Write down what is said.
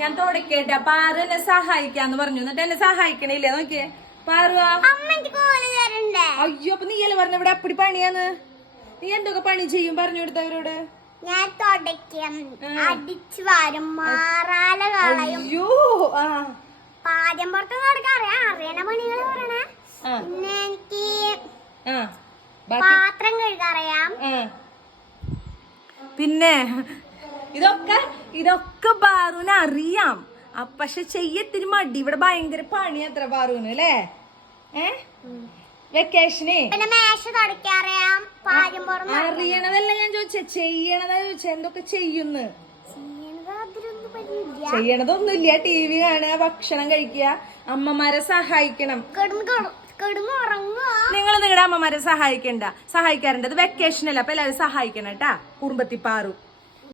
ഞാൻ തുടക്കേട്ട പാറു എന്നെ സഹായിക്കാന്ന് പറഞ്ഞു. എന്നിട്ട് എന്നെ സഹായിക്കണില്ലേ നോക്കിയേ പാറുവാ. അയ്യോ അപ്പൊ നീയല്ലേ പറഞ്ഞ ഇവിടെ അപ്പടി പണിയാന്ന്. നീ എന്തൊക്കെ പണി ചെയ്യും പറഞ്ഞു കൊടുത്തവരോട്? ഞാൻ തുടയ്ക്കും, അടിച്ചു വാരും, മാറാല കളയും. അയ്യോ പാചകം പുറത്ത് അറിയണ പണികൾ പറയണേ. പിന്നെ എനിക്ക് പാത്രം കഴുകാറിയാം. പിന്നെ ഇതൊക്കെ ബാറുവിന് അറിയാം. പക്ഷെ ചെയ്യത്തിന് മടി. ഇവിടെ ഭയങ്കര പണി അത്ര ബാറുവിന് അല്ലേ? വെക്കേഷന് അറിയണതല്ല ഞാൻ ചോദിച്ചേ, ചെയ്യണതാ ചോദിച്ചേ. എന്തൊക്കെ ചെയ്യുന്നു? ചെയ്യണതൊന്നുമില്ല. TV കാണുക, ഭക്ഷണം കഴിക്കുക, അമ്മമാരെ സഹായിക്കണം. നിങ്ങൾ നിങ്ങളുടെ അമ്മമാരെ സഹായിക്കാറുണ്ട്. അത് വെക്കേഷനല്ല. അപ്പൊ എല്ലാവരും സഹായിക്കണം കേട്ടാ. കുടുംബത്തിൽ പാറു.